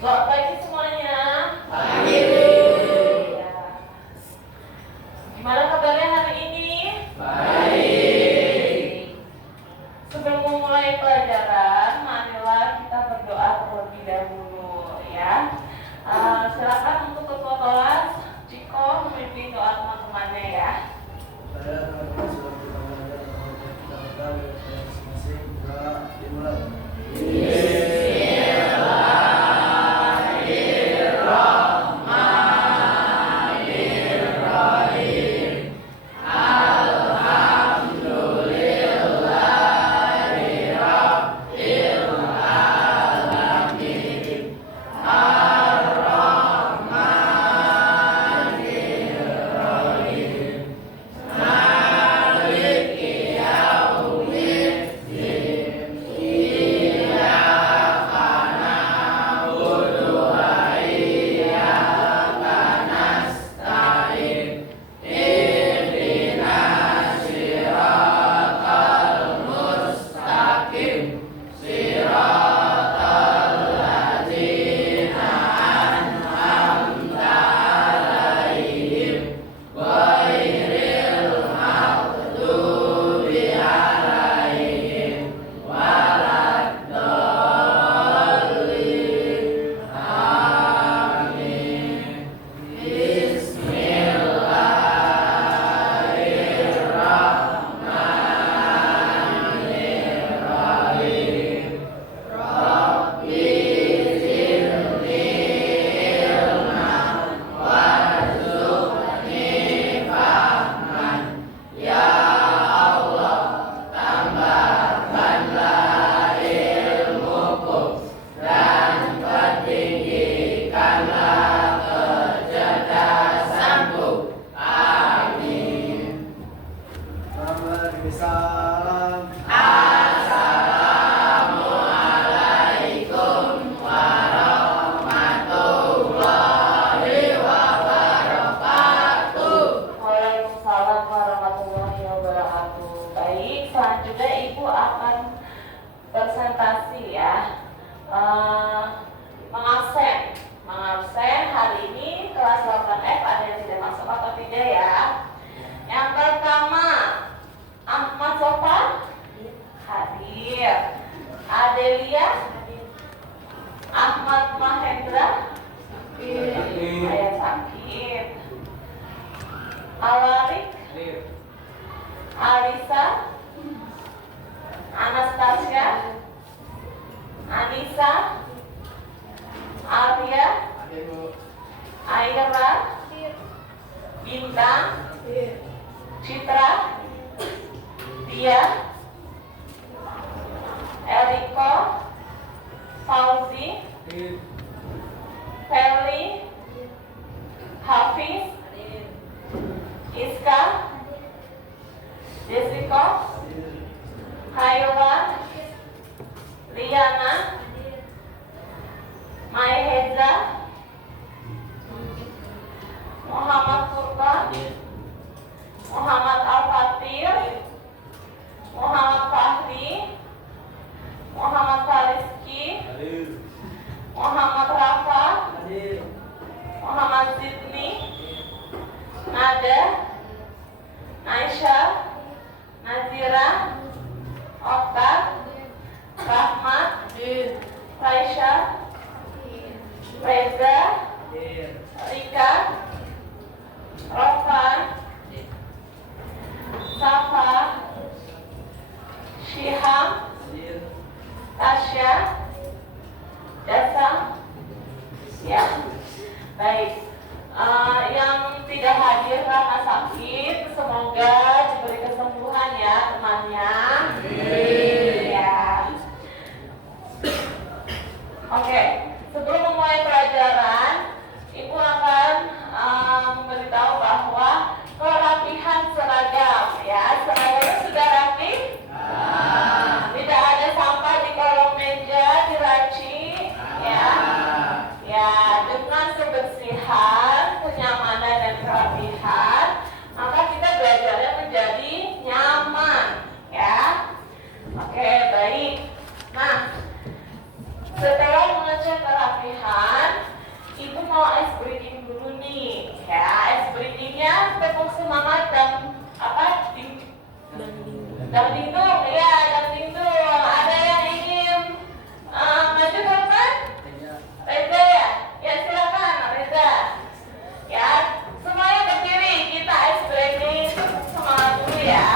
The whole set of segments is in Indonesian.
Selamat pagi semuanya. Pagi. Ya. Gimana kabarnya hari ini? Baik. Sebelum memulai pelajaran, marilah kita berdoa terlebih dahulu ya. Silakan untuk ketua kelas Ciko memimpin doa teman-temannya ya. Presentasi ya, mengabsen hari ini kelas 8F ada yang tidak masuk atau tidak ya. Yang pertama Ahmad Sofan hadir, Adelia, Ahmad Mahendra saya sakit, Alarik, Alisa, Anastasia, Anissa, Arya, Aira, Bintang, Citra, Dia, Eriko, Fauzi, Feli, Hafiz, Iska, Jessica, Kayla, Liana, Maiheza, Muhammad Furqan, Muhammad Al-Fatir, Muhammad Fahri, Muhammad Fariski, Muhammad Rafa, Muhammad Zidni, Nada, Aisyah, Nazira, Okta, Rahmat, Raisya, Reza, Rika, Rofan, Safa, Syiham, Tasya, Dasam. Ya, baik. Yang tidak hadir karena sakit, semoga diberi kesembuhan ya temannya. Ya. Oke, sebelum memulai pelajaran, Ibu akan memberitahu bahwa pelatihan seragam ya, seragamnya sudah rapi. Tidak ada sampah di kolong meja, diraci ya. Ya, dengan kebersihan, kenyamanan dan kerapihan, maka kita belajarnya menjadi nyaman ya. Dangdingdung, ya dangdingdung. Ada yang ingin maju kapan? Reza ya? Ya silakan Reza. Ya, semuanya berdiri. Kita ice breaking semangat dulu ya.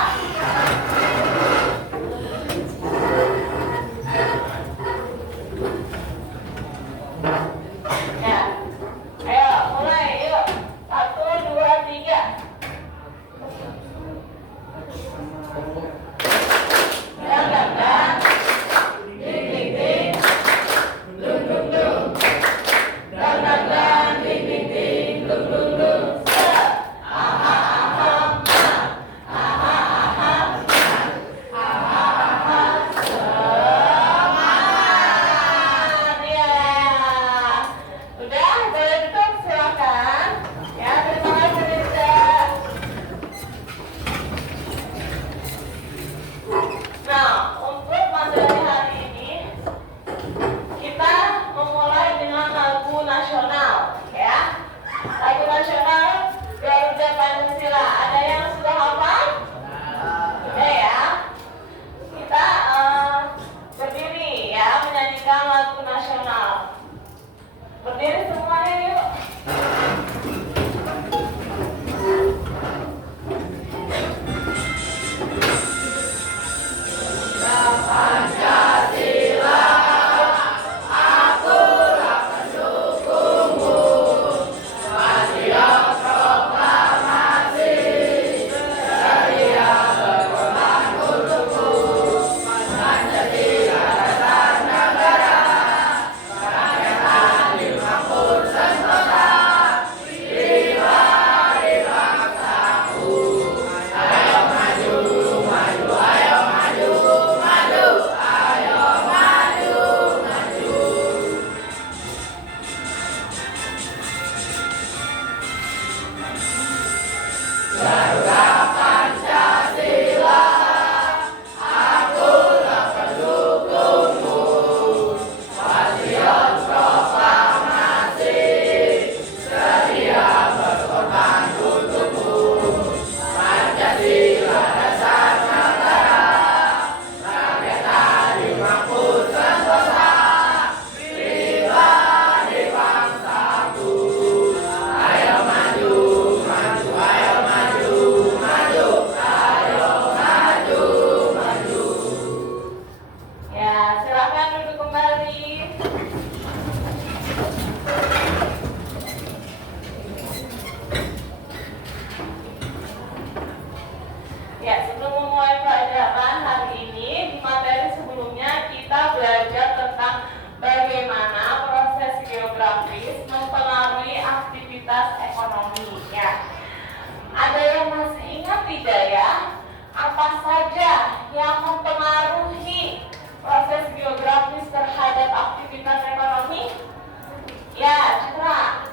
Ya, ayo mulai yuk. 1, 2, 3. Dang dang dang, ding ding ding, dung dung dung. Dang dang dang, ding ding ding, dung dung dung. Aha aha ma, aha aha ma, aha aha semangat ya. Udah boleh duduk silakan. Ya terima kasih Reza. Nah, untuk materi hari ini kita memulai dengan lagu nasional, ya. Lagu nasional Garuda Pancasila. Ada yang sudah hafal? Sudah ya. Kita berdiri ya menyanyikan lagu nasional. Berdiri semuanya yuk. Ya, silakan duduk kembali. Ya, sebelum memulai pelajaran hari ini, di materi sebelumnya kita belajar tentang bagaimana proses geografis mempengaruhi aktivitas ekonomi. Ya, ada yang masih ingat tidak ya? Apa saja yang mempengaruhi proses geografis terhadap aktivitas ekonomi? Ya, Citra.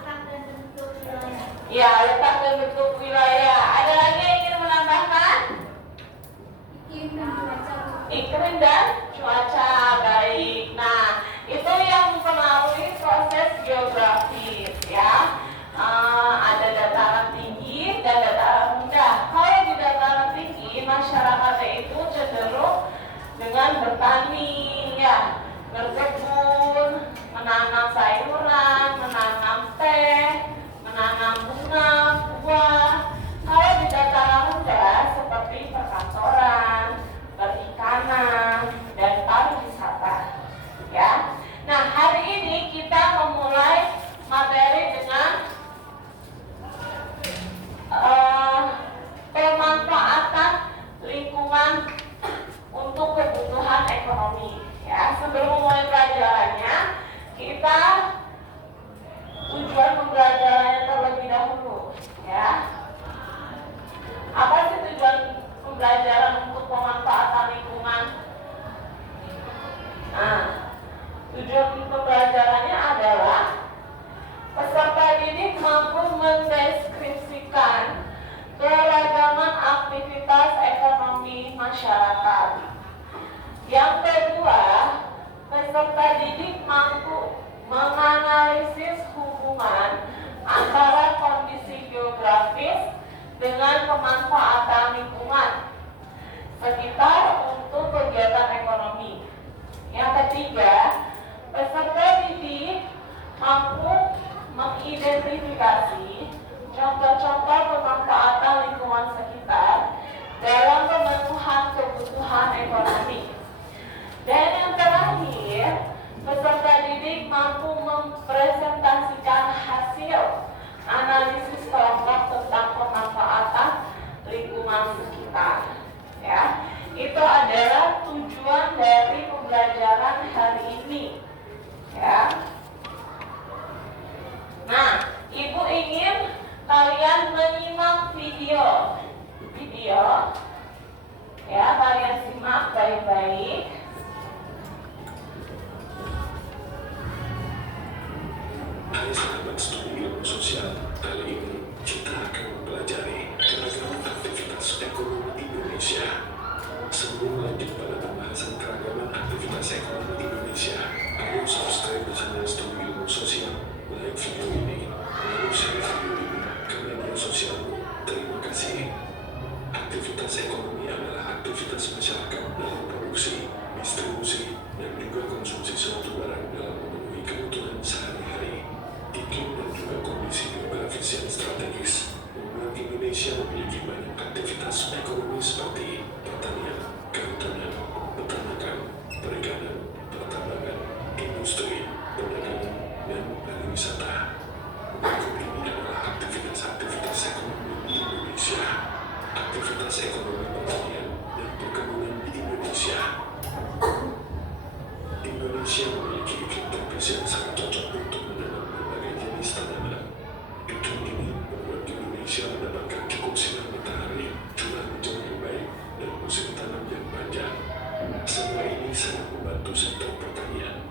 Ya, letak dan bentuk wilayah. Ada lagi yang ingin menambahkan? Iklim dan cuaca. Baik. Nah, itu yang mempengaruhi proses geografis ya. Ada dataran tinggi dan dataran rendah. Kalau di dataran tinggi, masyarakatnya itu cenderung dengan bertani ya, berkebun, menanam sayuran, menanam teh, menanam bunga, buah. Kalau di dataran rendah seperti perkantoran, perikanan, dan pariwisata ya. Nah, hari ini kita memulai materi dengan pemanfaatan lingkungan untuk kebutuhan ekonomi ya. Sebelum mulai pelajarannya, kita tujuan pembelajarannya terlebih dahulu ya. Apa sih tujuan pembelajaran untuk pemanfaatan lingkungan? Nah, tujuan pembelajarannya adalah peserta didik mampu mendeskripsikan keragaman aktivitas ekonomi masyarakat. Yang kedua, peserta didik mampu menganalisis hubungan antara kondisi geografis dengan pemanfaatan lingkungan sekitar kegiatan ekonomi. Yang ketiga, peserta didik mampu mengidentifikasi contoh-contoh pemanfaatan lingkungan sekitar dalam pemenuhan kebutuhan ekonomi. Dan yang terakhir, peserta didik mampu mempresentasikan hasil analisis kelompok tentang pemanfaatan lingkungan sekitar. Ya, itu adalah tujuan dari pembelajaran hari ini. Ya. Nah, Ibu ingin kalian menyimak video. Ya, kalian simak baik-baik. Hai sahabat studi ilmu sosial, kali ini kita akan mempelajari keragaman aktivitas ekonomi Indonesia. Sebelum lanjut pada pembahasan keragaman aktivitas ekonomi Indonesia, ayo subscribe channel studi ilmu sosial, like video ini, lalu share video ini ke media sosialmu. Terima kasih. Aktivitas ekonomi adalah aktivitas masyarakat dalam produksi, distribusi, dan juga konsumsi suatu barang dalam memenuhi kebutuhan sehari-hari. Iklim dan juga kondisi geografis yang strategis membuat Indonesia memiliki banyak aktivitas ekonomi seperti pertanian, kehutanan, peternakan, perikanan, pertambangan, industri, perdagangan, dan pariwisata. Berikut ini adalah aktivitas ekonomi di Indonesia. Aktivitas ekonomi pertanian dan perkebunan di Indonesia. Indonesia memiliki iklim tropis yang sangat cocok untuk menanam berbagai jenis tanaman. Iklim ini membuat Indonesia mendapatkan cukup sinar matahari, curah hujan yang baik, dan musim tanam yang panjang. Semua ini sangat membantu sektor pertanian.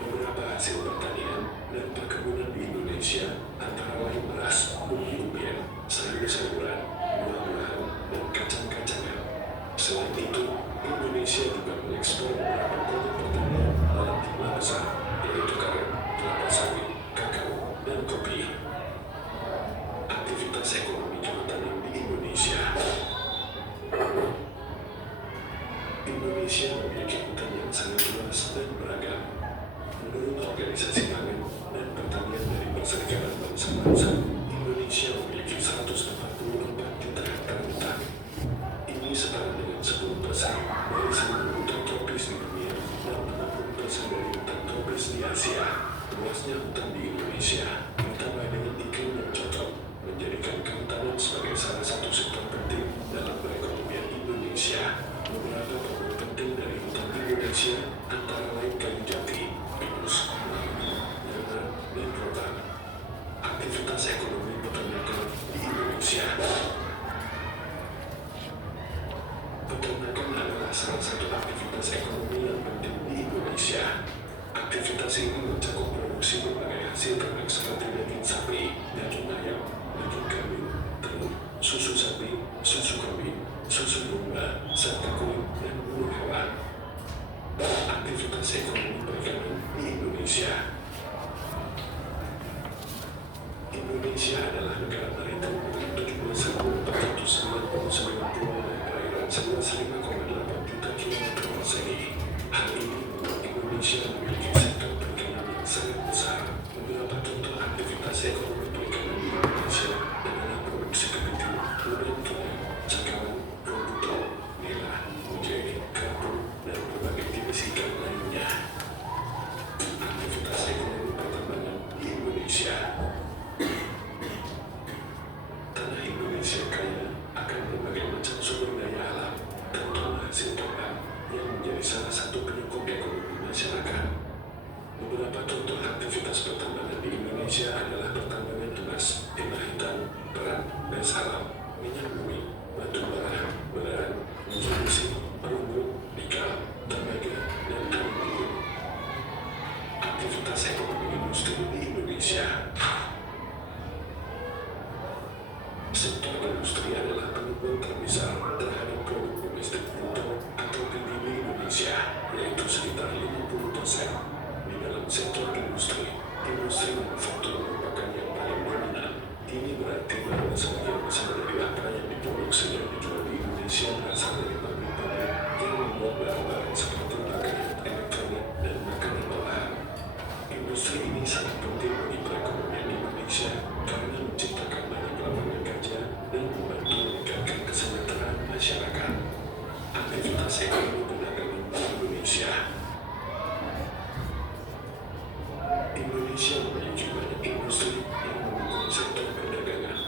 Beberapa hasil pertanian dan perkebunan di Indonesia antara lain beras, umbi-umbian, sayur-sayuran, buah-buahan, dan kacang-kacangan. Selain itu, Indonesia juga mengekspor beberapa produk pertanian dalam jumlah besar, yaitu karet, kelapa sawit, kakao, dan kopi. Aktivitas ekonomi kehutanan di Indonesia. Indonesia memiliki hutan yang sangat luas dan beragam. Menurut Organisasi Pangan dan Pertanian dari Perserikatan Bangsa-Bangsa, Indonesia memiliki 144 juta hektar hutan. Ini setara dengan 10% dari seluruh hutan tropis di dunia dan 60% dari hutan tropis di Asia. Luasnya hutan di Indonesia ditambah dengan iklim yang cocok menjadikan kehutanan sebagai salah satu sektor penting dalam perekonomian Indonesia. Beberapa produk penting dari hutan Indonesia antara lain kayu jati, pinus, melayu, nyana, dan rotan. Aktivitas ekonomi peternakan di Indonesia. Peternakan adalah salah satu aktivitas ekonomi yang penting di Indonesia. Aktivitas ini mencakup produksi berbagai hasil ternak seperti daging sapi, daging ayam, daging kambing, telur, susu sapi, susu kambing, susu domba, serta kulit dan bulu hewan. Aktivitas ekonomi perikanan di Indonesia. Indonesia adalah negara maritim dengan 17.499 pulau dan perairan seluas 5,8 juta kilometer persegi. Hal ini membuat Indonesia memiliki sektor perikanan yang sangat besar. Beberapa contoh aktivitas ekonomi perikanan di Indonesia adalah produksi kepiting, udang kenyal, cakalang, rombuto, nila, mujai, kerapu, dan berbagai jenis ikan lainnya. Aktivitas ekonomi pertambangan di Indonesia. Tanah Indonesia kaya akan berbagai macam sumber daya alam, terutama hasil tambang, yang menjadi salah satu penyokong ekonomi masyarakat. Beberapa contoh aktivitas pertambangan di Indonesia adalah pertambangan emas, timah hitam, perak, gas alam, minyak bumi, batu bara, beran, minyak besi, perunggu, nikel, tembaga, dan aluminium. Aktivitas ekonomi industri di Indonesia. Sektor industri adalah penyumbang terbesar terhadap produk domestik bruto atau PDB Indonesia, yaitu sekitar 50%. Di dalam sektor industri manufaktur merupakan yang paling dominan. Ini berarti bahwa sebagian besar dari apa yang diproduksi dan dijual di Indonesia berasal dari pabrik-pabrik yang membuat barang-barang ekonomi perdagangan Indonesia. Indonesia memiliki banyak industri yang mendukung sektor perdagangan.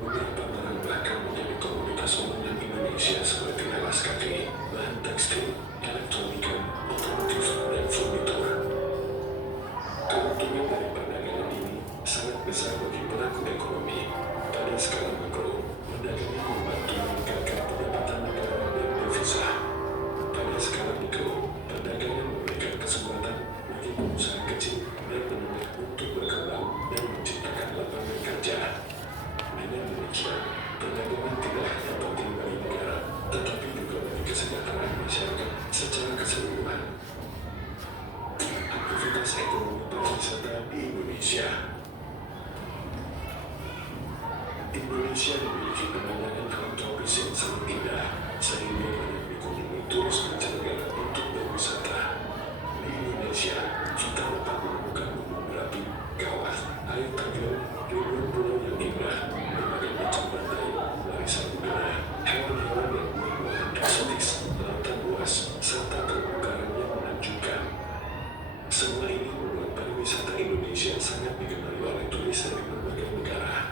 Beberapa barang bahkan menjadi komoditas umum Indonesia seperti alas kaki, bahan tekstil, elektronika, otomotif, dan furnitur. Keuntungan dari perdagangan ini sangat besar bagi pelaku ekonomi. Pada skala makro, perdagangan membantu meningkatkan pendapatan negara dan devisa. Pada skala mikro, perdagangan memberikan kesempatan bagi pengusaha kecil dan menengah untuk berkembang dan menciptakan lapangan kerja. Dengan demikian, perdagangan tidak hanya penting bagi negara, tetapi juga bagi kesejahteraan masyarakat secara keseluruhan. Aktivitas ekonomi pariwisata di Indonesia. Indonesia memiliki pemandangan alam tropis yang sangat indah, sehingga banyak dikunjungi turis mancanegara untuk berwisata. Di Indonesia, kita dapat menemukan gunung berapi, kawah, air terjun, ribuan pulau yang indah, berbagai macam pantai, barisan udara, hewan-hewan dan buah-buahan eksotis, lautan luas, serta terumbu karang yang menakjubkan. Semua ini membuat pariwisata Indonesia sangat digemari oleh turis dari berbagai negara.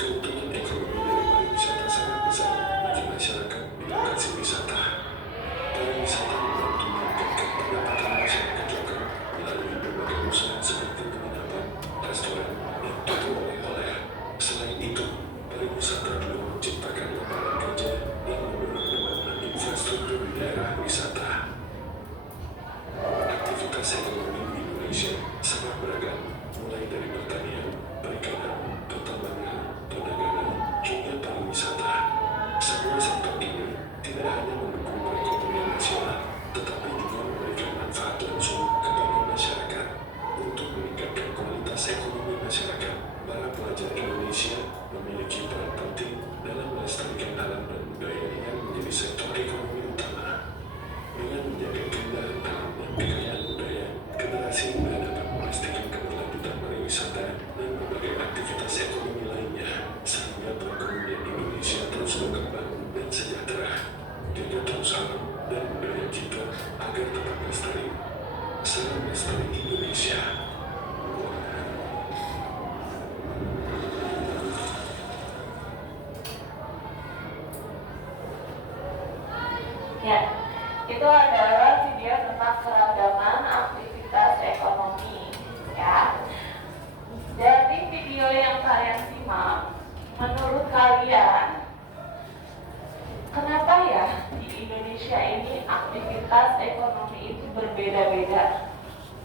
Keuntungan ekonomi dari pariwisata sangat besar bagi masyarakat di lokasi wisata. Pariwisata membantu meningkatkan pendapatan masyarakat lokal melalui berbagai usaha seperti penginapan, restoran, dan toko oleh-oleh. Selain itu, pariwisata juga menciptakan lapangan kerja yang mendorong pembangunan infrastruktur di daerah wisata. Aktivitas ekonomi di Indonesia sangat beragam, mulai dari pertanian, perikanan, pertambangan, perdagangan, hingga pariwisata. Semua sektor ini tidak hanya mendukung perekonomian nasional, tetapi juga memberikan manfaat langsung kepada masyarakat. Untuk meningkatkan kualitas ekonomi masyarakat, para pelajar Indonesia memiliki peran penting dalam melestarikan alam dan budaya yang menjadi sektor ekonomi utama. Dengan menjaga keindahan alam dan kekayaan budaya, generasi muda dapat memastikan keberlanjutan pariwisata dan berbagai aktivitas ekonomi lainnya, sehingga perekonomian Indonesia terus berkembang dan sejahtera. Jaga terus alam dan budaya kita agar tetap lestari. Salam Lestari Indonesia. Ya, itu adalah video tentang keragaman aktivitas ekonomi. Ya, dari video yang kalian simak, menurut kalian, kenapa ya di Indonesia ini aktivitas ekonomi itu berbeda-beda?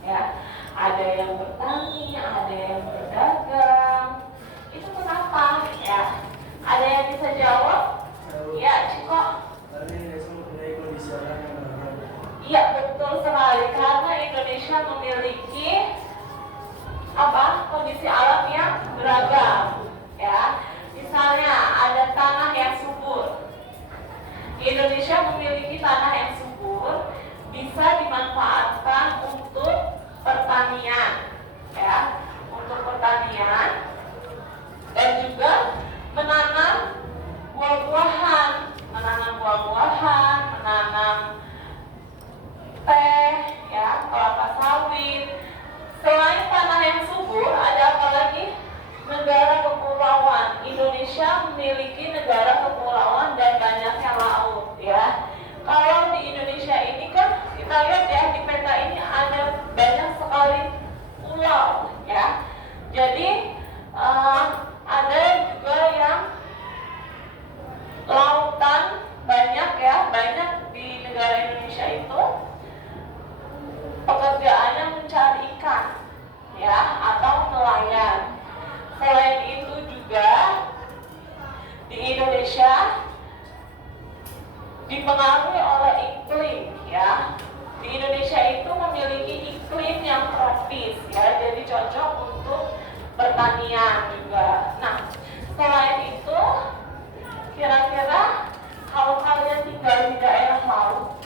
Ya, ada yang bertani, ada yang berdagang. Itu kenapa? Ya, ada yang bisa jawab? Ya, Ciko. Iya, betul sekali, karena Indonesia memiliki kondisi alam yang beragam. Ya, misalnya ada tanah yang subur. Indonesia memiliki tanah yang subur, bisa dimanfaatkan untuk pertanian, ya, untuk pertanian dan juga menanam buah-buahan, menanam teh, ya, kelapa sawit. Selain tanah yang subur, ada apa lagi? Negara kepulauan. Indonesia memiliki negara kepulauan dan banyaknya laut, ya. Kalau di Indonesia ini kan kita lihat ya, di peta ini ada banyak sekali pulau, ya. Jadi ada juga yang lautan, banyak ya, banyak di negara Indonesia itu pekerjaannya mencari ikan, ya, atau nelayan. Selain itu juga di Indonesia dipengaruhi oleh iklim, ya. Di Indonesia itu memiliki iklim yang tropis, ya, jadi cocok untuk pertanian juga. Nah, selain itu, kira-kira kalau kalian tinggal di daerah laut,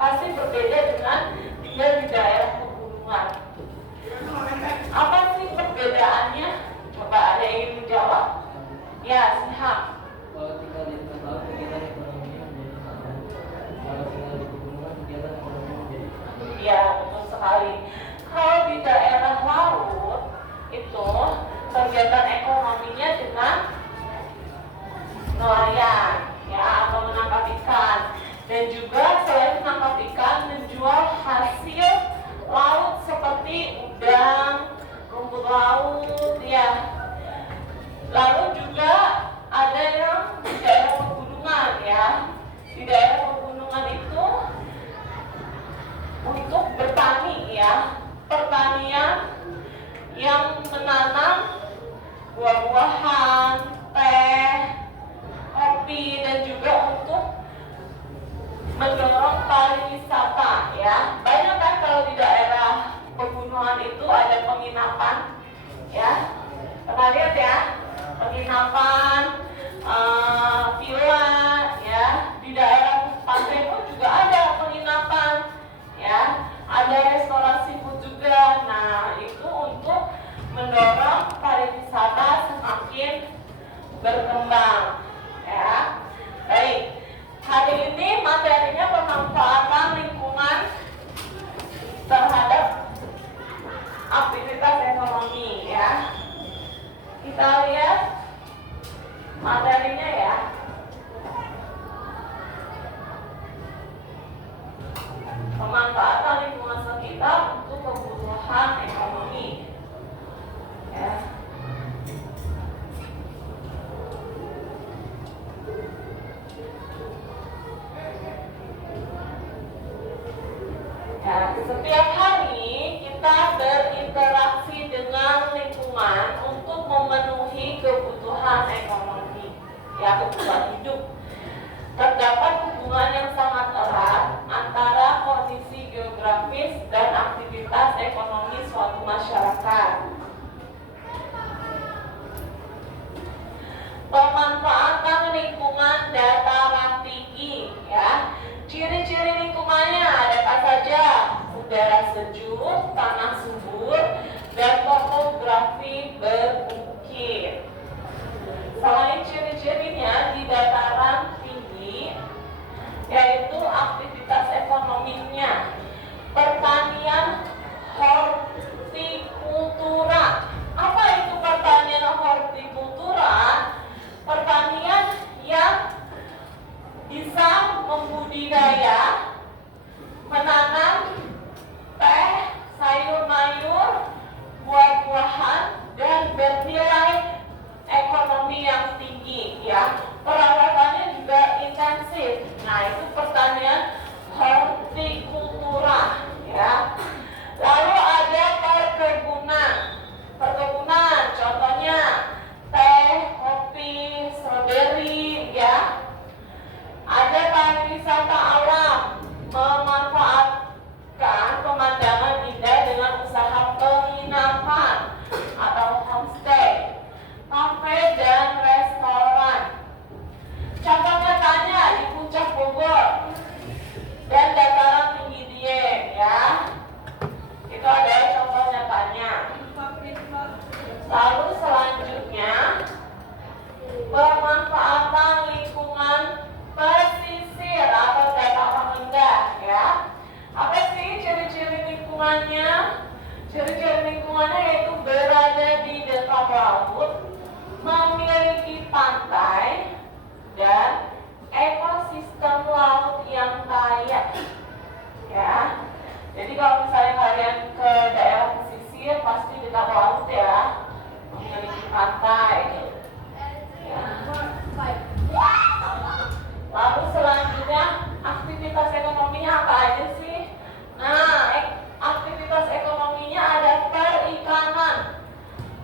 pasti berbeda dengan tinggal di daerah pegunungan. Apa sih perbedaannya? Coba ada yang ingin menjawab? Ya, Siham. Kalau tinggal di tempat laut, kita ekonominya menjadi mahal. iya betul sekali. Kalau di daerah laut itu kegiatan ekonominya dengan nelayan ya atau menangkap ikan, dan juga selain menangkap ikan menjual hasil laut seperti udang, rumput laut ya. Lalu juga ada yang di daerah pegunungan ya. Di daerah pegunungan itu untuk bertani ya, pertanian yang menanam buah-buahan, teh, kopi, dan juga untuk mendorong pariwisata ya. Banyak kan kalau di daerah pegunungan itu ada penginapan ya. Pernah lihat ya? Penginapan, villa ya. Di daerah pantai pun juga ada penginapan ya. Ada restoran seafood juga. Nah, itu untuk mendorong pariwisata semakin berkembang ya. Baik, hari ini materinya pemanfaatan lingkungan terhadap aktivitas ekonomi ya. Kita lihat materinya ya. Pemanfaatan lingkungan sekitar untuk kebutuhan ekonomi ya. Ya, setiap hari kita berinteraksi dengan lingkungan untuk memenuhi kebutuhan ekonomi ya, kebutuhan hidup. Terdapat hubungan yang sangat erat antara kondisi geografis dan aktivitas ekonomi suatu masyarakat. Pemanfaatan lingkungan dataran tinggi ya. Ciri-ciri lingkungannya ada apa saja? Udara sejuk, tanah subur, dan topografi berbukit. Selain ciri-cirinya di dataran tinggi, yaitu aktivitas ekonominya, pertanian hortikultura. Apa itu pertanian hortikultura? Pertanian yang bisa membudidaya, menanam teh, sayur-mayur, buah-buahan, dan bernilai ekonomi yang tinggi ya. Perawatannya juga intensif. Nah, itu pertanian hortikultura ya. Lalu ada perkebunan. Perkebunan contohnya teh, kopi, stroberi ya. Ada pariwisata alam, memanfaatkan pemandangan indah dengan usaha penginapan atau homestay, kafe, dan restoran. Contoh nyatanya di Puncak Bogor dan dataran tinggi Dieng ya. Itu adalah contoh nyatanya. Lalu selanjutnya pemanfaatan lingkungan pesisir atau dataran rendah ya. Apa sih ciri-ciri lingkungannya? Ciri-ciri lingkungannya yaitu berada di dekat laut, memiliki pantai, dan ekosistem laut yang kaya ya. Jadi kalau misalnya kalian ke daerah pesisir pasti dekat laut ya, memiliki pantai ya. Lalu selanjutnya aktivitas ekonominya apa aja sih? Nah, aktivitas ekonominya ada perikanan,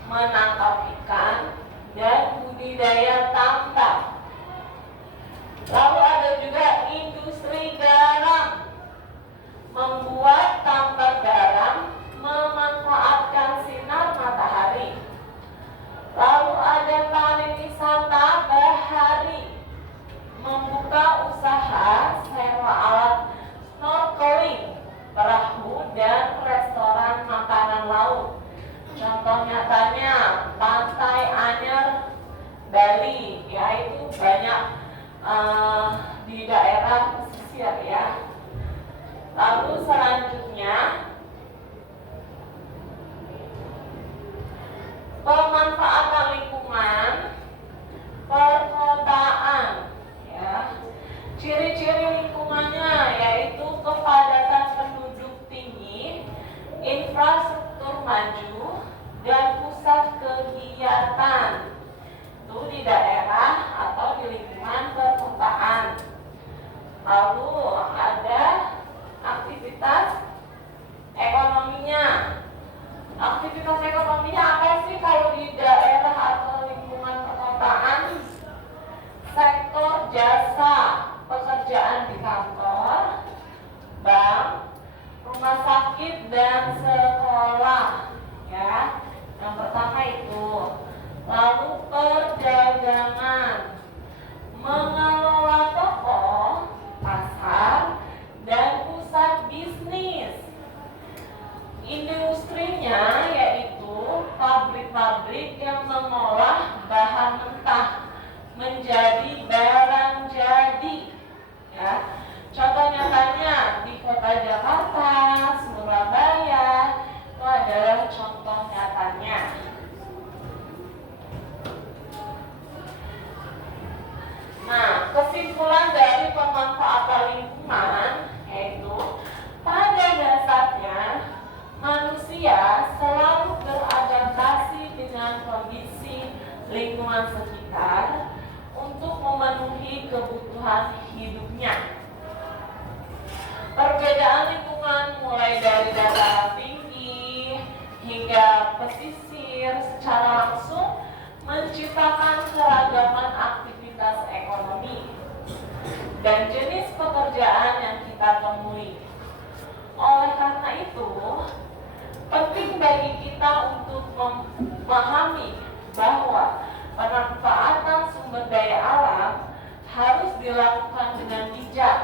menangkap ikan, dan budidaya tambak. Lalu ada juga industri garam, membuat tambak garam, memanfaatkan sinar matahari. Lalu ada pariwisata bahari, membuka usaha sewa alat snorkeling, perahu, dan restoran makanan laut. Contoh nyatanya Pantai Anyer, Bali, yaitu banyak di daerah pesisir ya. Lalu selanjutnya, pemanfaatan lingkungan perkotaan, ya. Ciri-ciri lingkungannya yaitu kepadatan penduduk tinggi, infrastruktur maju, dan pusat kegiatan itu di daerah atau di lingkungan perkotaan. Lalu ada aktivitas ekonominya. Aktivitas ekonominya apa sih kalau di daerah atau lingkungan perkotaan? Sektor jasa, pekerjaan di kantor, bank, rumah sakit, dan sekolah, ya. Yang pertama itu. Lalu perdagangan, mengelola toko, pasar, dan pusat bisnis. Industrinya yaitu pabrik-pabrik yang mengolah bahan mentah menjadi barang jadi, ya. Contoh nyatanya di kota Jakarta, Surabaya, itu adalah contoh nyatanya. Nah, kesimpulan dari pemanfaatan lingkungan yaitu pada dasarnya manusia selalu beradaptasi dengan kondisi lingkungan sekitar untuk memenuhi kebutuhan hidupnya. Perbedaan lingkungan mulai dari dataran tinggi hingga pesisir secara langsung menciptakan keragaman aktivitas ekonomi dan jenis pekerjaan yang kita temui. Oleh karena itu, penting bagi kita untuk memahami bahwa pemanfaatan sumber daya alam harus dilakukan dengan bijak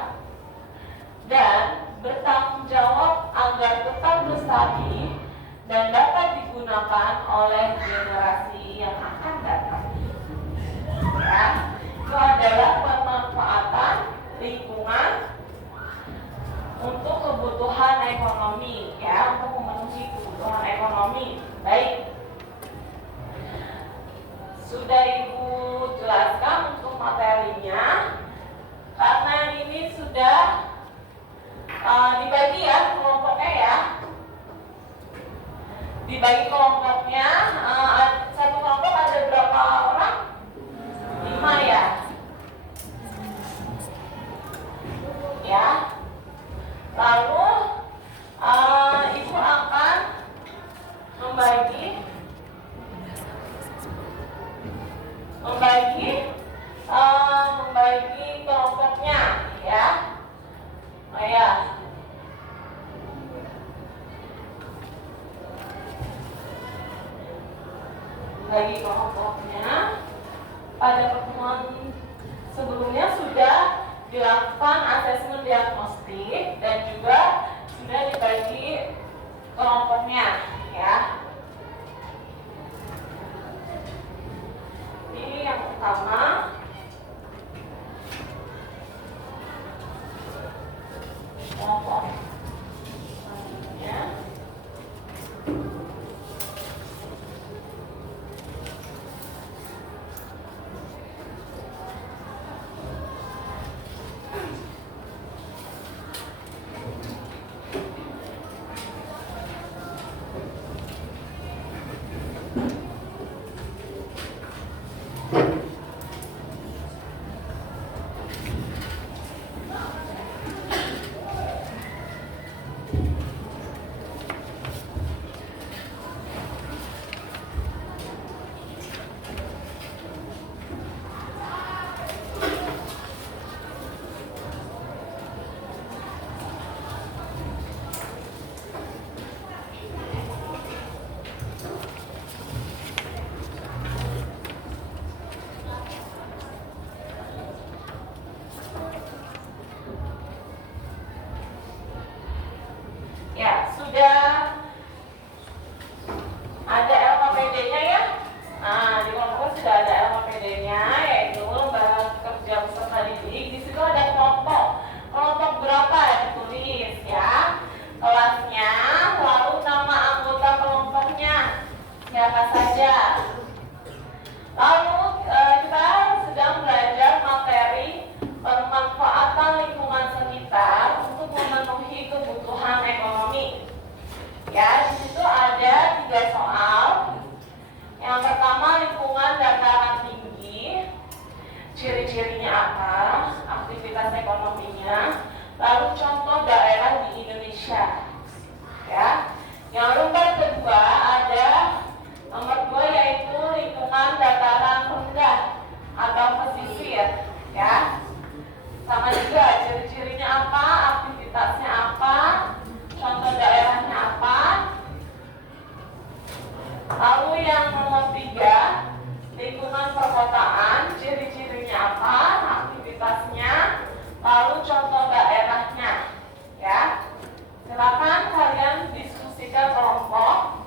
dan bertanggung jawab agar tetap lestari dan dapat digunakan oleh generasi yang akan datang. Ya, itu adalah pemanfaatan lingkungan untuk kebutuhan ekonomi, ya, untuk memenuhi kebutuhan ekonomi. Baik, sudah Ibu jelaskan untuk materinya. Karena ini sudah dibagi ya kelompoknya, ya. Dibagi kelompoknya, satu kelompok ada berapa orang? 5, ya. Ya. Lalu Ibu akan membagi kelompoknya, ya. Oh ya. Bagi kelompoknya. Pada pertemuan sebelumnya sudah dilakukan asesmen diagnostik dan juga sudah dibagi kelompoknya, ya. Ini yang pertama. Kelompok selanjutnya. contoh daerah di Indonesia. Ya. Yang lembar kedua ada nomor 2 yaitu lingkungan dataran rendah atau pesisir. Ya. Sama juga ciri-cirinya apa, aktivitasnya apa, contoh daerahnya apa. Lalu yang nomor 3, lingkungan perkotaan, ciri-cirinya apa, aktivitasnya, lalu contoh daerahnya. Ya, silakan kalian diskusikan kelompok.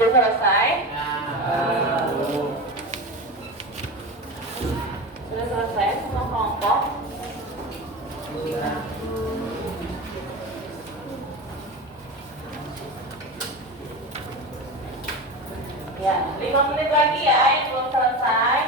Udah selesai? Sudah selesai semua kelompok? Ya, 5 menit lagi ya yang belum selesai.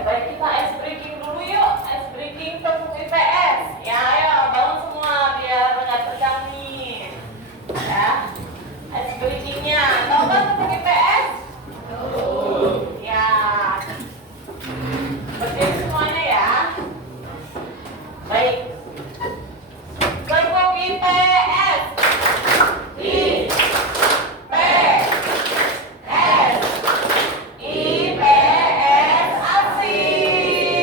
baik kita ice breaking dulu yuk. Ice breaking tepuk IPS. Ya, ayo bangun semua biar nggak tegang nih. Ya, ice breakingnya. Tahu kan tepuk IPS? Ya. Berdiri semuanya ya. Baik. Tepuk IPS. IPS. IPS asik.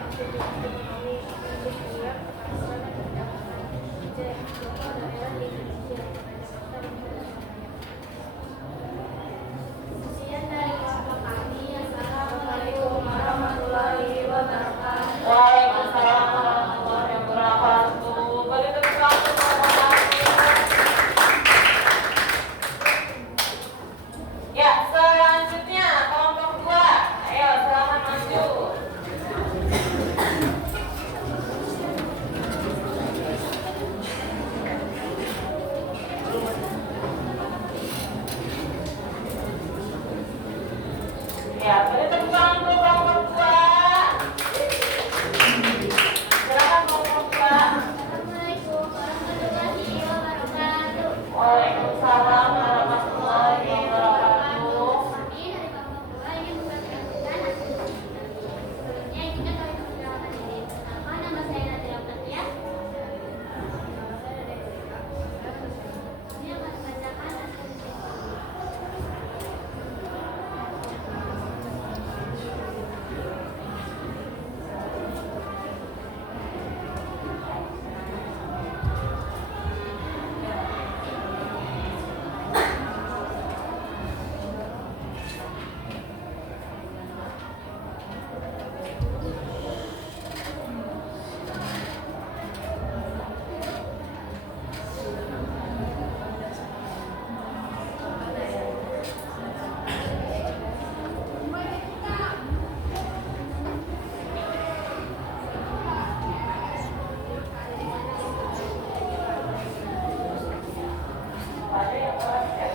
aktivitas ekonomi, industrial, perkantoran, dan perdagangan. C. Tokoh daerah di Indonesia, Jakarta, Bandung, Surabaya. Sekian dari kelompok kami. Assalamualaikum warahmatullahi wabarakatuh. Waalaikumsalam warahmatullahi wabarakatuh. Beri tepuk tangan untuk kelompok kami. Ya, selanjutnya kelompok 2. Ayo, silakan maju. Ya, beri tepuk tangan untuk kelompok 2. Silakan kelompok 2. Assalamualaikum warahmatullahi wabarakatuh. Waalaikumsalam warahmatullahi wabarakatuh. Kami dari kelompok 2 ingin memperkenalkan aktivitas kita. Sebelumnya izinkan kami memperkenalkan diri. Pertama, nama saya Nadia Fatia. Kami akan membacakan aktivitas. Ada yang kelas ya?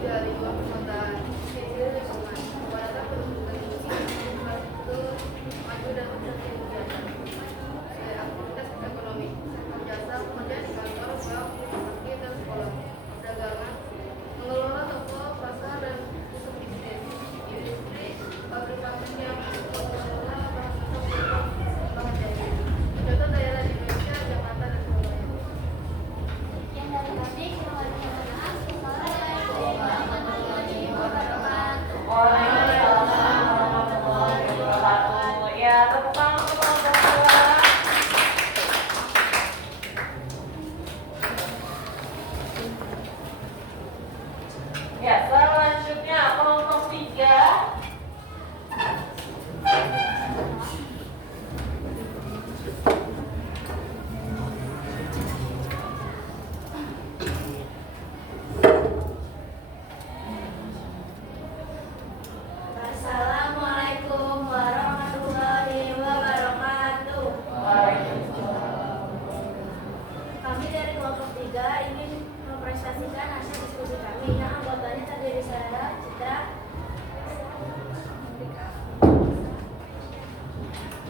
Dari dua perkotaan kecil lingkungan kepada perhubungan itu maju dan mencari kegiatan dari aktivitas ekonomi, sektor jasa, pekerjaan di kantor, bank, rumah dan sekolah, perdagangan, mengelola toko, pasar dan pusat bisnis, industri, pabrik pabrik yang mengelola bahan jadi. Contoh daerah di Indonesia, Jakarta dan Surabaya. Sekian dari kami. Assalamualaikum warahmatullahi wabarakatuh. Waalaikumsalam warahmatullahi wabarakatuh. Ya, tepuk tangan untuk kelompok 2. Ya, selanjutnya kelompok 3. Assalamualaikum warahmatullahi wabarakatuh. Waalaikumsalam. Kami dari kelompok 3 ingin mempresentasikan hasil diskusi kami yang anggotanya terdiri saya, Citra.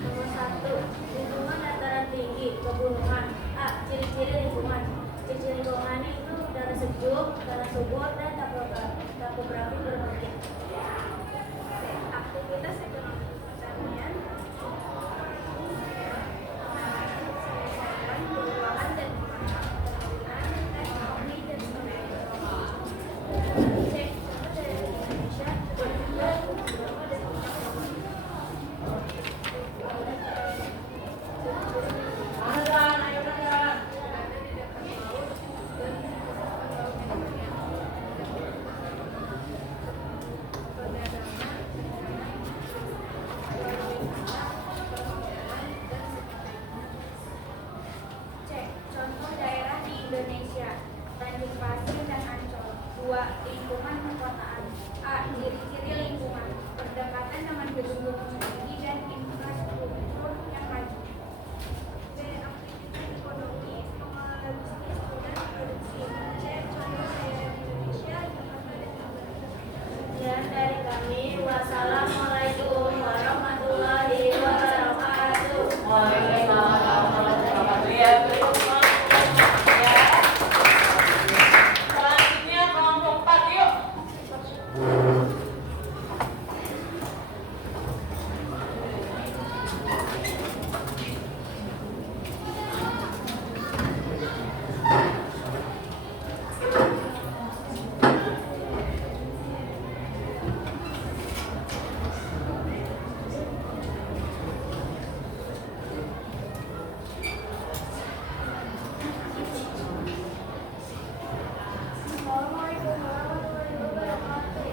Nomor 1, lingkungan dataran tinggi, pegunungan. A. Ciri-ciri lingkungan. Ciri-ciri lingkungan itu udara sejuk, tanah subur, dan topografi berbukit. Aktivitas ekonomi pertanian, keuangan dan pemakaman, teknologi dan sebagainya. C. Sumber daya Indonesia, dan agama dan ekonomi. Ayo, C. Contoh daerah di Indonesia, Tanjung Pasir dan Ancol. 2. Lingkungan perkotaan. A. Ciri-ciri lingkungan, berdekatan dengan gedung-gedung tinggi dan infrastruktur yang maju. B. Aktivitas ekonomi, pengelola bisnis dan produksi. Wassalamualaikum warahmatullahi wabarakatuh. Waalaikumsalam warahmatullahi wabarakatuh. Ya, berikutnya ya. Selanjutnya kelompok 4 yuk. Assalamualaikum warahmatullahi wabarakatuh.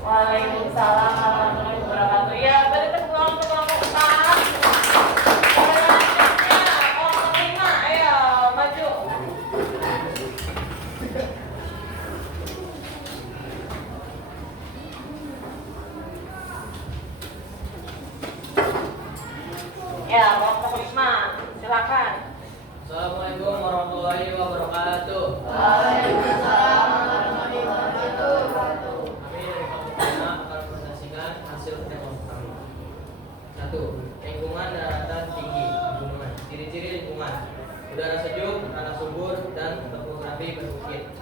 Waalaikumsalam warahmatullahi wabarakatuh. Ya, berikut kelompok 4. Selanjutnya kelompok 5. Ayo, maju. Ya, kelompok 5. Silakan. Assalamualaikum warahmatullahi wabarakatuh. Waalaikumsalam warahmatullahi wabarakatuh. Kami dari kelompok 5 akan presentasikan hasil kelompok kami. 1. Lingkungan daratan tinggi gunungan. Ciri-ciri lingkungan: udara sejuk, tanah subur, dan topografi berbukit.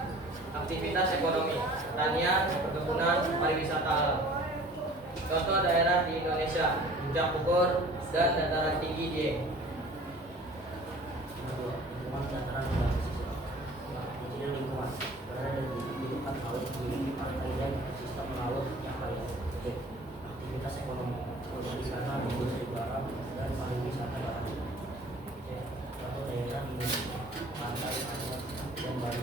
Aktivitas ekonomi: pertanian, perkebunan, pariwisata alam. Contoh daerah di Indonesia: Puncak Bogor dan dataran tinggi Dieng. Lingkungan dataran bersisa. Ciri lingkungan berada di dekat laut, memiliki pantai dan sistem laut yang kaya. Aktivitas ekonomi: produksi ikan, industri garam, dan pariwisata bahari. Contoh daerah di pantai dan Bali.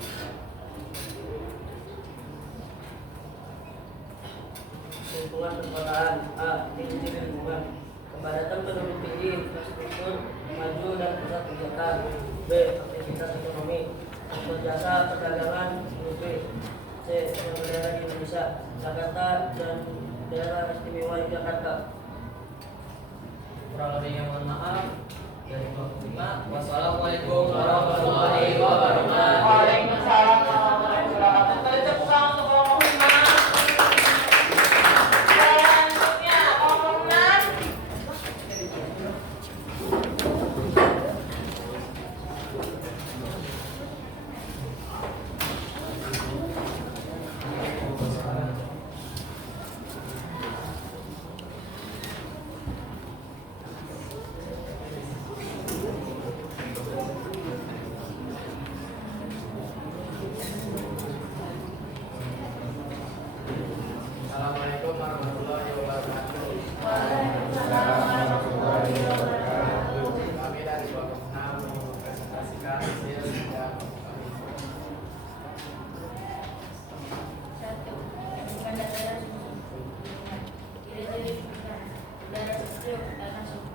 Lingkungan perkotaan. A. Ciri-ciri lingkungan: kepadatan penduduk tinggi, infrastruktur maju dan pusat kegiatan. B. Aktivitas ekonomi: sektor jasa, perdagangan, industri. C. Contoh daerah di Indonesia: Jakarta dan daerah istimewa Yogyakarta. Kurang lebihnya mohon maaf. Dari kelompok 5. Wassalamualaikum warahmatullahi wabarakatuh. Waalaikumsalam warahmatullahi wabarakatuh. Boleh tepuk tangan untuk kelompok 5. Selanjutnya kelompok 6.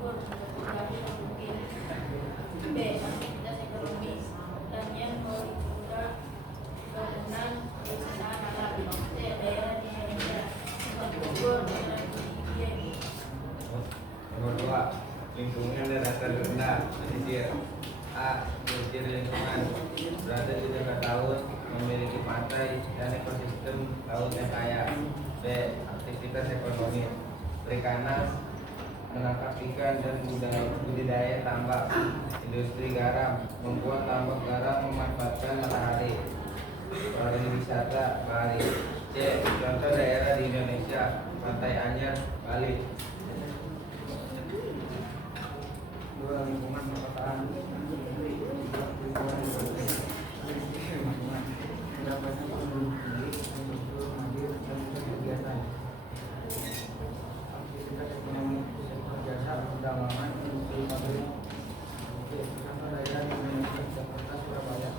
subur bergeografi mungkin. B. Aktivitas ekonomi pertanian, hortikultura, bangunan, perusahaan alam. C. Daerah di Indonesia sifat subur daerah tinggi. Nomor 2, lingkungan dan dataran rendah pesisir. A. Pesisir lingkungan berada di dekat laut, memiliki pantai dan ekosistem laut yang kaya. B. Aktivitas ekonomi perikanan, menangkap ikan dan budidaya tambak, industri garam, membuat tambak garam, memanfaatkan matahari, pariwisata Bali. C. Contoh daerah di Indonesia: Pantai Anyer, Bali. 2. Lingkungan perkotaan. Pendapatan penduduk tinggi, industri mandiri dan kegiatan. Aktivitas ekonomi sektor jasa, perdagangan, industri pabrik. Contoh daerah di Indonesia: Jakarta, Surabaya.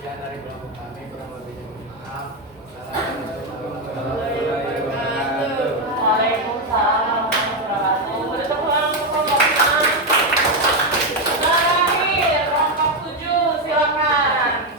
Ya, dari kelompok kami kurang lebihnya mohon maaf. Wassalamualaikum warahmatullahi Wabarakatuh. Waalaikumsalam warahmatullahi wabarakatuh. Bertemu langsung kelompok 6. Terakhir kelompok 7, silakan.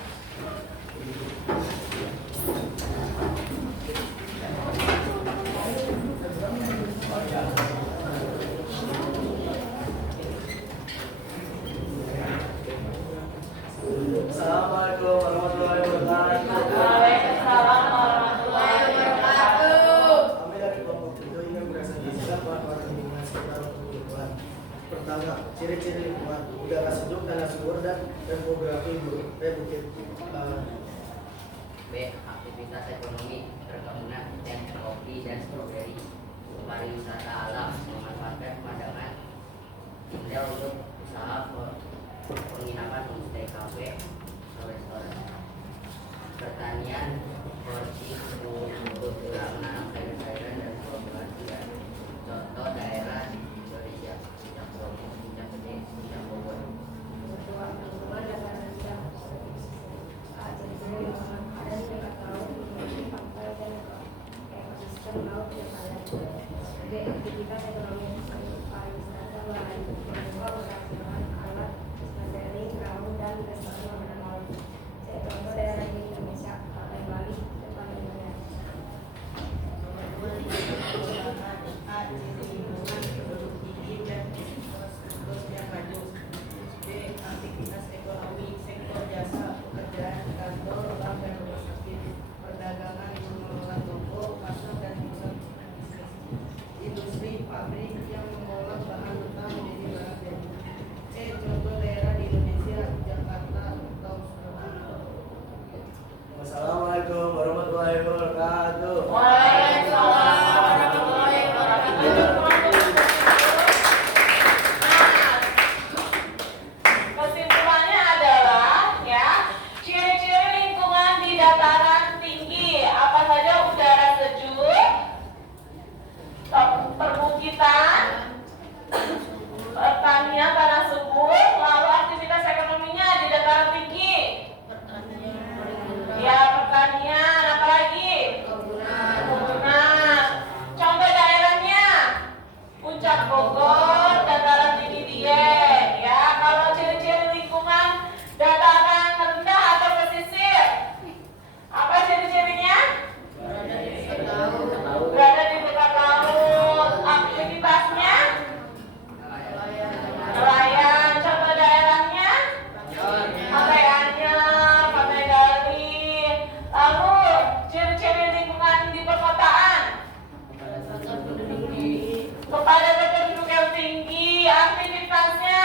Assalamualaikum warahmatullahi wabarakatuh. Waalaikumsalam warahmatullahi wabarakatuh. Kami dari kelompok 7 ingin presentasikan bahan-bahan lingkungan sekitar lingkungan. Pertama, ciri-ciri lingkungan: udara sejuk, tanah subur, dan topografi bukit. B. Aktivitas ekonomi perkebunan dan kopi dan stroberi, pariwisata alam, memanfaatkan pemandangan indah untuk usaha penginapan, homestay, kafe, restoran. Pertanian, hortikultura, menanam sayur-sayuran dan buah-buahan liar. Contoh daerah di Indonesia: Puncak Bromo, Puncak Gede, Puncak Bogor. Aktivitas ekonomi pariwisata lain berupa operasional alat materi perahu dan prestasi makanan laut. Saya contoh daerah di Indonesia: Pantai Bali, depan Indonesia. A. Ciri lingkungan penduduk tinggi dan siklus yang maju. B. Aktivitas ekonomi sektor jasa, pekerjaan kantor, bank dan rumah sakit, perdagangan, pengelola toko, pasar dan pusat bisnis, industri, pabrik yang mengolah bahan mentah menjadi bahan jadi. C. Contoh daerah di Indonesia: Jakarta atau Surabaya. Wassalamualaikum warahmatullahi wabarakatuh. Waalaikumsalam warahmatullahi wabarakatuh. Kesimpulannya adalah ya, ciri-ciri lingkungan di dataran tinggi apa saja: udara sejuk, perbukitan, pertanian, tanah subur. Lalu aktivitas ekonominya di dataran tinggi, ya pertanian, apalagi kebunan. Contoh daerahnya: Puncak Bogor, dataran tinggi Dieng. Ya, kalau ciri-ciri lingkungan dataran rendah atau pesisir, apa ciri-cirinya? Berada di dekat laut. Aktivitasnya nelayan. Contoh daerahnya: Pantai Anyer, Pantai Gali. Lalu ciri-ciri lingkungan di perkotaan: kepadatan penduduk yang tinggi. Aktivitasnya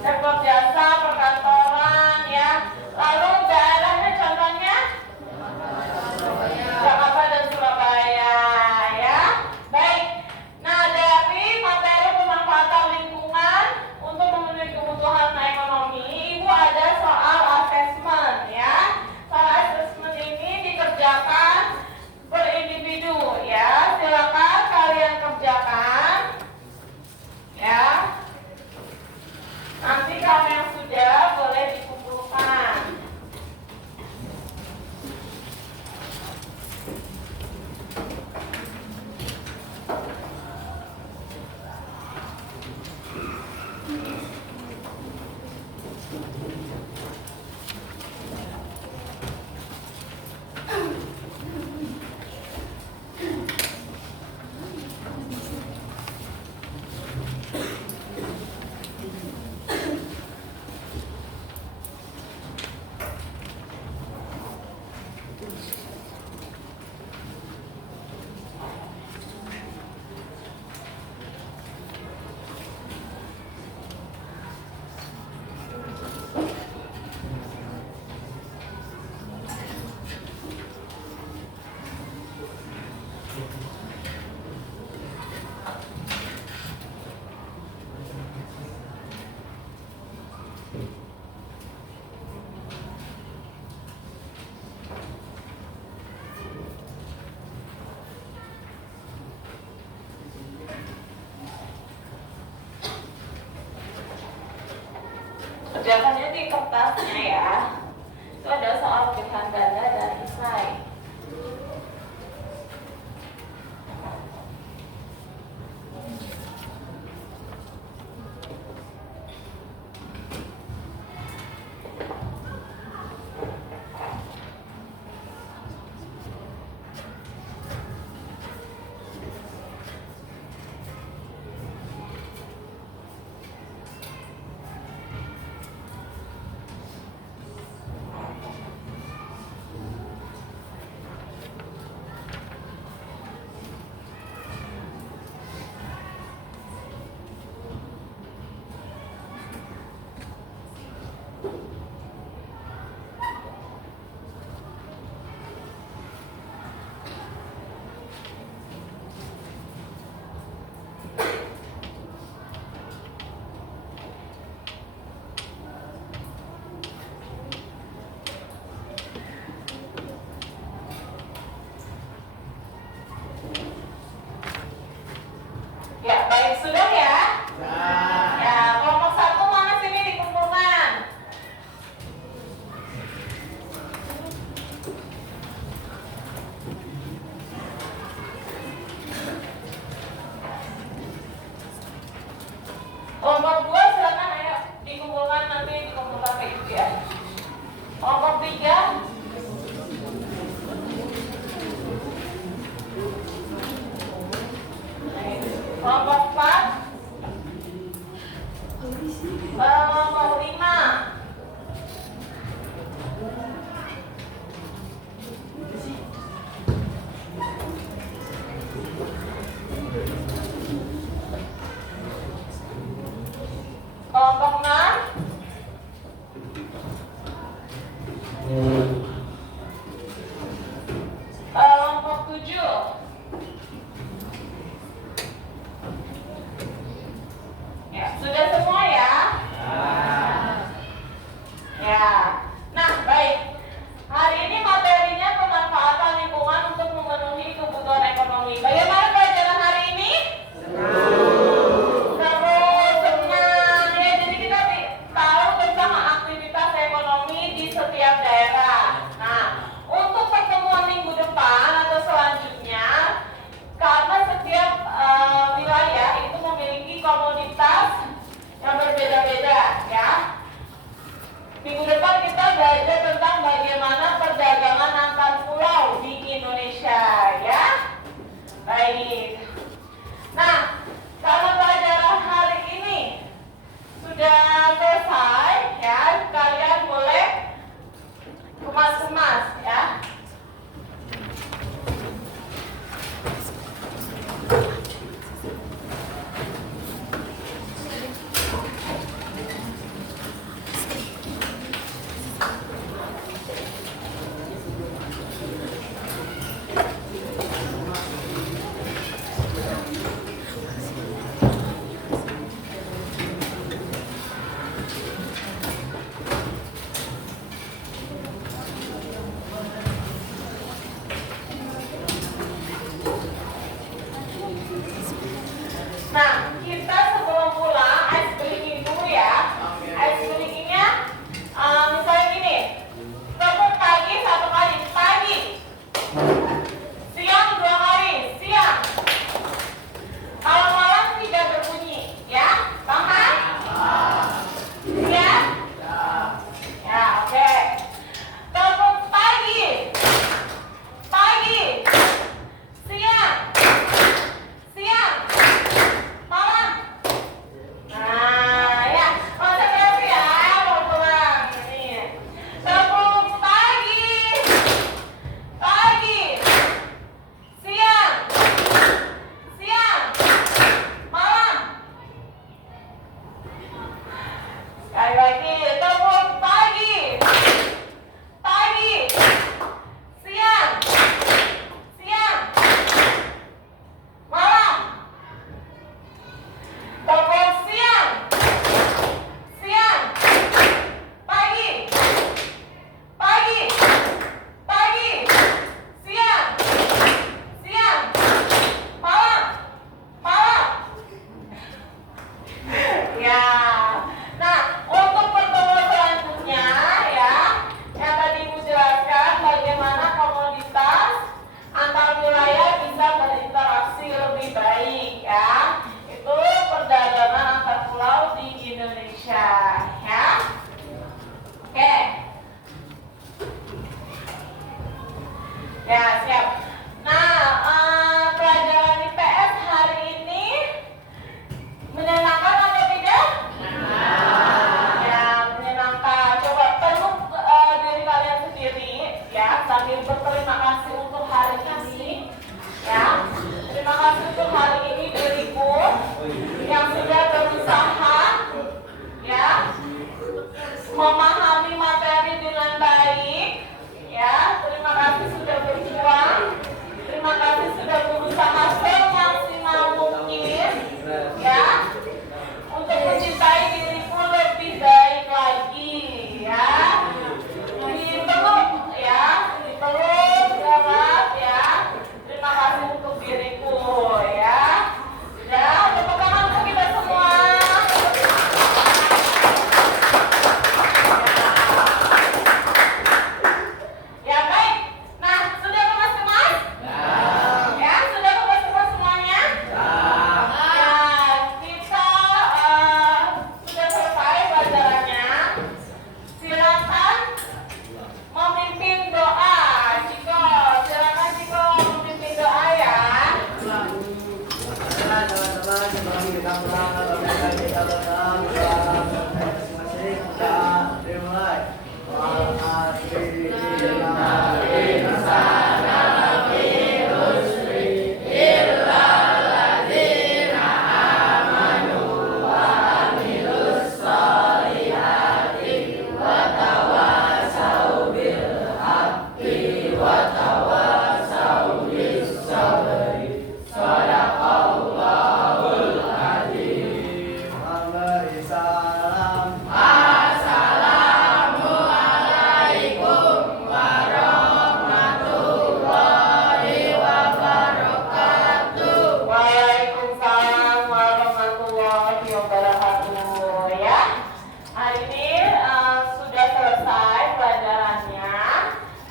sektor jasa, perkantoran, ya. Lalu daerahnya contohnya Jakarta dan Surabaya, ya. Baik. Nah, dari materi pemanfaatan lingkungan untuk memenuhi kebutuhan ekonomi, Ibu ada soal asesmen, ya. Soal asesmen ini dikerjakan per individu, ya. Silakan kalian kerjakan, ya. Nanti kalau yang sudah kerjakannya di kertasnya ya. Itu ada soal pilihan ganda dan esai. Ya, baik, sudah ya? Ya, kelompok 1 mana sini dikumpulkan? Kelompok 2 silakan ayo dikumpulkan, nanti dikumpulkan ke ibu ya. Kelompok 3 kelompok 4 kelompok 5 kelompok 6 kelompok 7 Waalaikumsalam warahmatullahi wabarakatuh. Ya, hari ini sudah selesai pelajarannya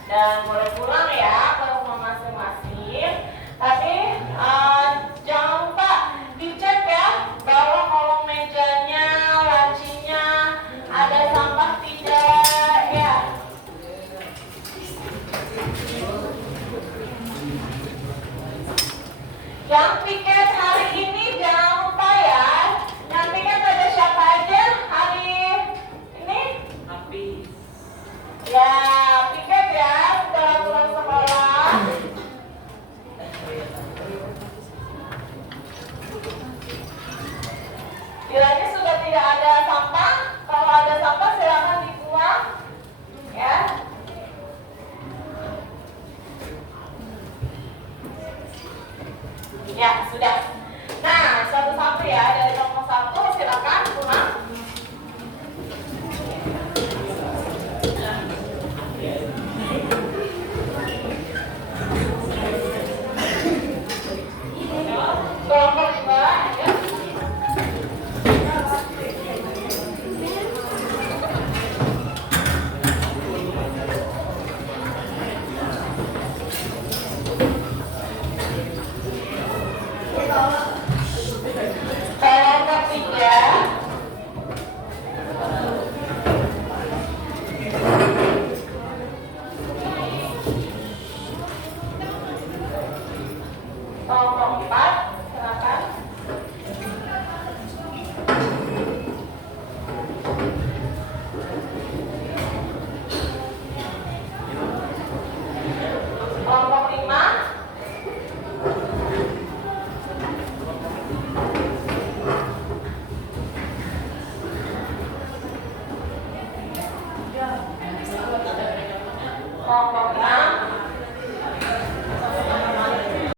dan boleh pulang ya ke rumah masing-masing. Tapi jangan lupa dicek ya bahwa kolong mejanya, lacinya ada sampah tidak ya. Yang piket hari ini jangan lupa ya. Yang piket ada siapa aja hari ini? Api. Ya, piket ya setelah pulang sekolah. Kiranya sudah tidak ada sampah. Kalau ada sampah silakan dibuang. Ya. Ya, sudah. Nah, satu-satu ya dari kelompok 1 silakan pulang. Kelompok 2 ya. Kelompok 3. Kelompok 4 silakan. Kelompok 5. Kelompok 6.